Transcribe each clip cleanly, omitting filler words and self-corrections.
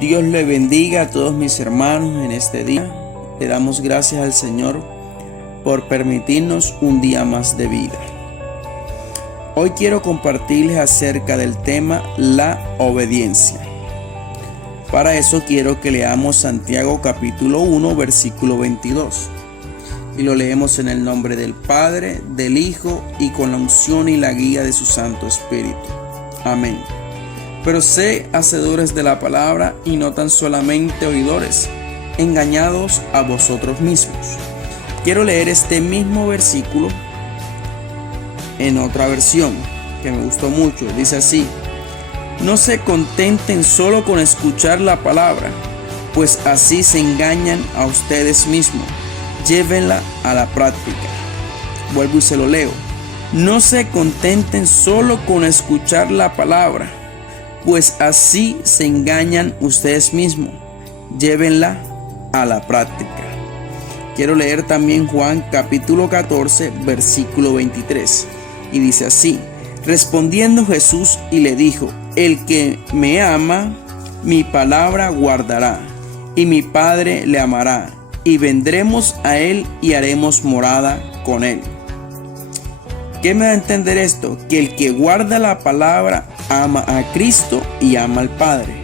Dios le bendiga a todos mis hermanos en este día. Le damos gracias al Señor por permitirnos un día más de vida. Hoy quiero compartirles acerca del tema la obediencia. Para eso quiero que leamos Santiago capítulo 1 versículo 22. Y lo leemos en el nombre del Padre, del Hijo y con la unción y la guía de su Santo Espíritu. Amén. Pero sé hacedores de la palabra y no tan solamente oidores, engañados a vosotros mismos. Quiero leer este mismo versículo en otra versión que me gustó mucho. Dice así: no se contenten solo con escuchar la palabra, pues así se engañan a ustedes mismos. Llévenla a la práctica. Vuelvo y se lo leo. No se contenten solo con escuchar la palabra, pues así se engañan ustedes mismos. Llévenla a la práctica. Quiero leer también Juan capítulo 14 versículo 23 y dice así: respondiendo Jesús y le dijo: el que me ama, mi palabra guardará, y mi Padre le amará, y vendremos a él y haremos morada con él. ¿Qué me da a entender esto? Que el que guarda la palabra ama a Cristo y ama al Padre.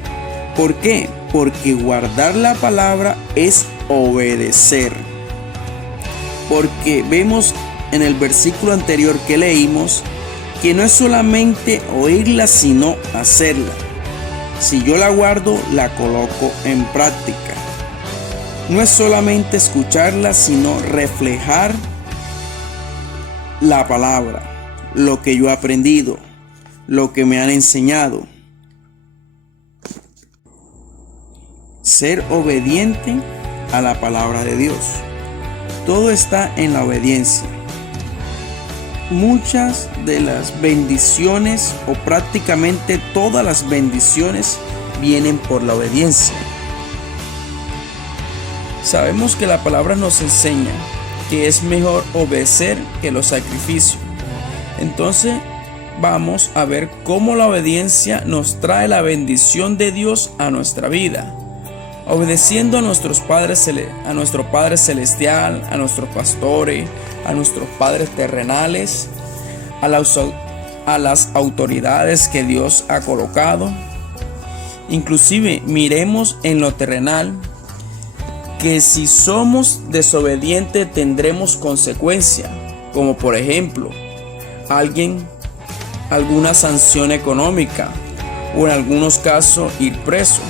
¿Por qué? Porque guardar la palabra es obedecer. Porque vemos en el versículo anterior que leímos que no es solamente oírla, sino hacerla. Si yo la guardo, la coloco en práctica. No es solamente escucharla, sino reflejar la palabra, lo que yo he aprendido, lo que me han enseñado. Ser obediente a la palabra de Dios. Todo está en la obediencia. Muchas de las bendiciones, o prácticamente todas las bendiciones, vienen por la obediencia. Sabemos que la palabra nos enseña que es mejor obedecer que los sacrificios. Entonces vamos a ver cómo la obediencia nos trae la bendición de Dios a nuestra vida. Obedeciendo a nuestro Padre Celestial, a nuestros pastores, a nuestros padres terrenales, a las autoridades que Dios ha colocado. Inclusive miremos en lo terrenal que si somos desobedientes tendremos consecuencias, como por ejemplo alguna sanción económica o en algunos casos ir preso.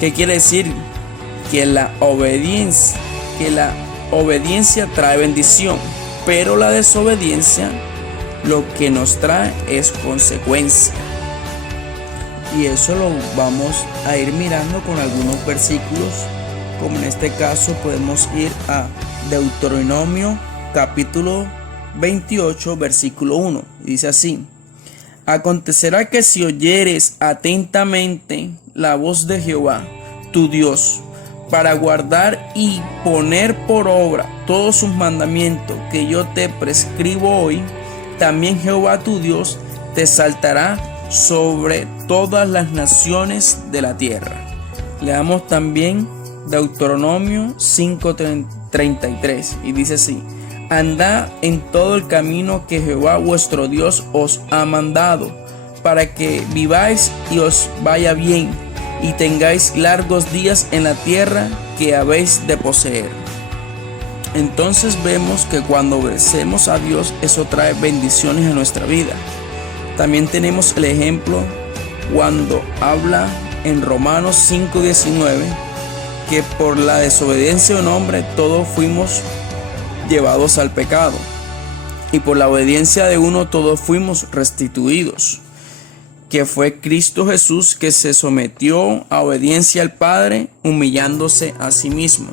¿Qué quiere decir? Que la obediencia trae bendición, pero la desobediencia lo que nos trae es consecuencia. Y eso lo vamos a ir mirando con algunos versículos, como en este caso podemos ir a Deuteronomio capítulo 28 versículo 1. Dice así: acontecerá que si oyeres atentamente la voz de Jehová, tu Dios, para guardar y poner por obra todos sus mandamientos que yo te prescribo hoy, también Jehová tu Dios te exaltará sobre todas las naciones de la tierra. Leamos también Deuteronomio 5:33 y dice así: andad en todo el camino que Jehová vuestro Dios os ha mandado, para que viváis y os vaya bien, y tengáis largos días en la tierra que habéis de poseer. Entonces vemos que cuando obedecemos a Dios, eso trae bendiciones a nuestra vida. También tenemos el ejemplo cuando habla en Romanos 5:19, que por la desobediencia de un hombre todos fuimos llevados al pecado, y por la obediencia de uno todos fuimos restituidos, que fue Cristo Jesús, que se sometió a obediencia al Padre, humillándose a sí mismo.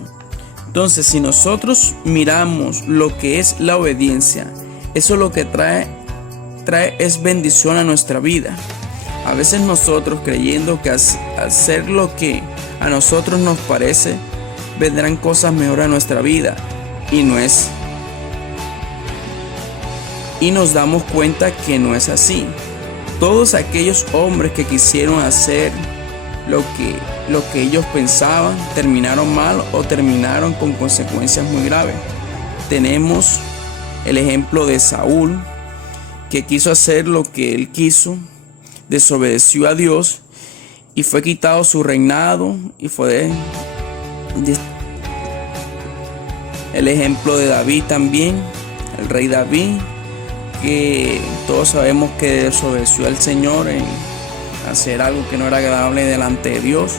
Entonces, si nosotros miramos lo que es la obediencia, eso lo que trae es bendición a nuestra vida. A veces nosotros, creyendo que hacer lo que a nosotros nos parece, vendrán cosas mejores a nuestra vida, y no es. Y nos damos cuenta que no es así. Todos aquellos hombres que quisieron hacer lo que ellos pensaban, terminaron mal o terminaron con consecuencias muy graves. Tenemos el ejemplo de Saúl, que quiso hacer lo que él quiso, desobedeció a Dios y fue quitado su reinado y fue el ejemplo de David también, el rey David, que todos sabemos que desobedeció al Señor en hacer algo que no era agradable delante de Dios,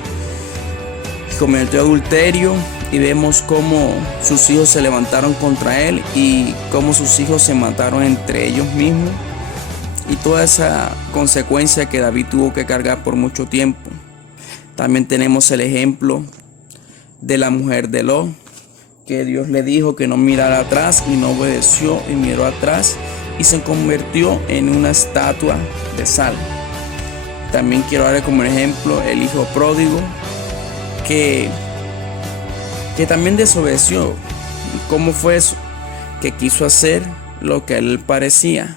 cometió adulterio, y vemos cómo sus hijos se levantaron contra él y cómo sus hijos se mataron entre ellos mismos, y toda esa consecuencia que David tuvo que cargar por mucho tiempo. También tenemos el ejemplo de la mujer de Lot, que Dios le dijo que no mirara atrás y no obedeció y miró atrás y se convirtió en una estatua de sal. También quiero darle como ejemplo el hijo pródigo, que también desobedeció. ¿Cómo fue eso? Que quiso hacer lo que a él parecía.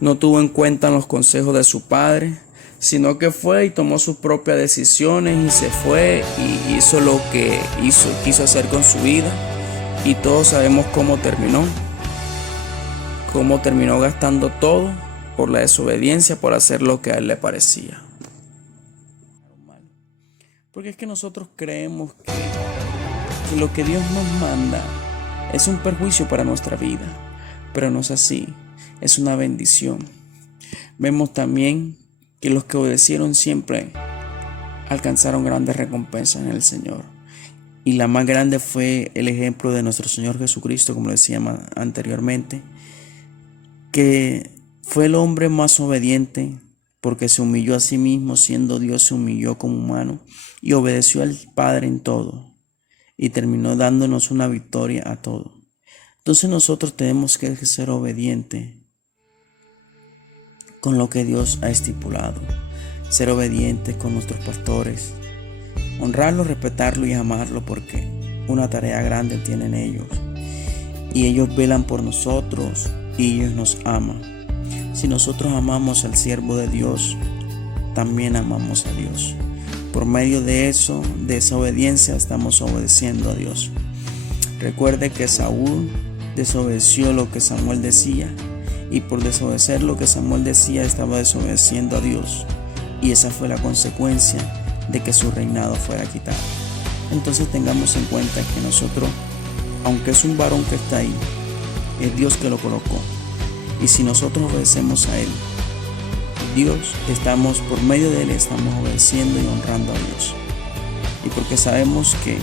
No tuvo en cuenta los consejos de su padre, sino que fue y tomó sus propias decisiones y se fue y hizo lo que quiso hacer con su vida. Y todos sabemos cómo terminó. Cómo terminó gastando todo por la desobediencia, por hacer lo que a él le parecía. Porque es que nosotros creemos que lo que Dios nos manda es un perjuicio para nuestra vida, pero no es así, es una bendición. Vemos también que los que obedecieron siempre alcanzaron grandes recompensas en el Señor, y la más grande fue el ejemplo de nuestro Señor Jesucristo, como decía anteriormente, que fue el hombre más obediente, porque se humilló a sí mismo, siendo Dios se humilló como humano y obedeció al Padre en todo, y terminó dándonos una victoria a todo. Entonces nosotros tenemos que ser obedientes con lo que Dios ha estipulado, ser obedientes con nuestros pastores, honrarlos, respetarlos y amarlos, porque una tarea grande tienen ellos, y ellos velan por nosotros y ellos nos aman. Si nosotros amamos al siervo de Dios, también amamos a Dios. Por medio de eso, de esa obediencia, estamos obedeciendo a Dios. Recuerde que Saúl desobedeció lo que Samuel decía, y por desobedecer lo que Samuel decía, estaba desobedeciendo a Dios, y esa fue la consecuencia de que su reinado fuera quitado. Entonces tengamos en cuenta que nosotros, aunque es un varón que está ahí, es Dios que lo colocó, y si nosotros obedecemos a él, por medio de él estamos obedeciendo y honrando a Dios. Y porque sabemos que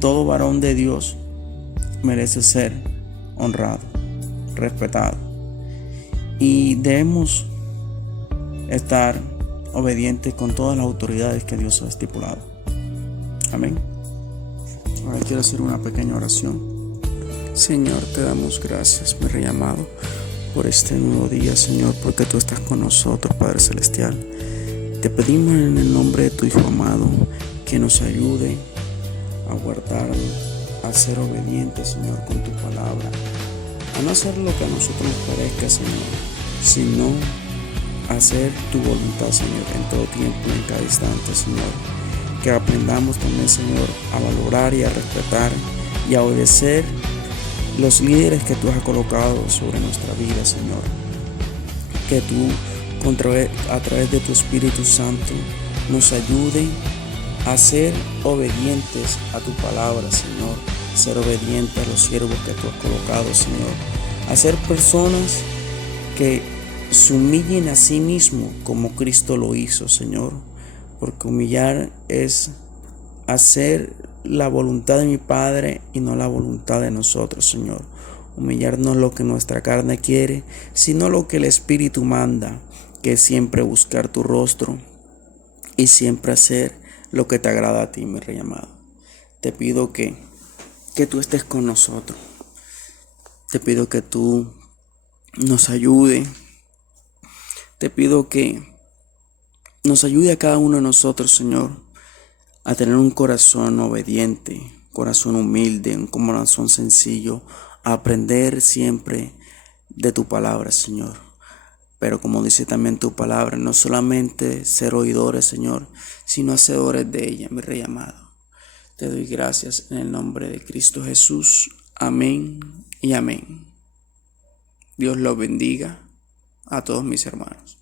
todo varón de Dios merece ser honrado, respetado, y debemos estar obedientes con todas las autoridades que Dios ha estipulado. Amén. Ahora quiero hacer una pequeña oración. Señor, te damos gracias, mi Rey amado, por este nuevo día, Señor, porque tú estás con nosotros, Padre Celestial. Te pedimos en el nombre de tu Hijo amado que nos ayude a guardarnos, a ser obedientes, Señor, con tu palabra, a no hacer lo que a nosotros nos parezca, Señor, sino hacer tu voluntad, Señor, en todo tiempo y en cada instante, Señor. Que aprendamos también, Señor, a valorar y a respetar y a obedecer los líderes que tú has colocado sobre nuestra vida, Señor. Que tú, a través de tu Espíritu Santo, nos ayude a ser obedientes a tu palabra, Señor. Ser obedientes a los siervos que tú has colocado, Señor. A ser personas que se humillen a sí mismos como Cristo lo hizo, Señor. Porque humillar es hacer la voluntad de mi Padre y no la voluntad de nosotros, Señor. Humillar no es lo que nuestra carne quiere, sino lo que el Espíritu manda, que es siempre buscar tu rostro y siempre hacer lo que te agrada a ti, mi Rey amado. Te pido que tú estés con nosotros. Te pido que tú nos ayude. Te pido que nos ayude a cada uno de nosotros, Señor, a tener un corazón obediente, corazón humilde, un corazón sencillo, a aprender siempre de tu palabra, Señor. Pero como dice también tu palabra, no solamente ser oidores, Señor, sino hacedores de ella, mi Rey amado. Te doy gracias en el nombre de Cristo Jesús. Amén y amén. Dios los bendiga a todos mis hermanos.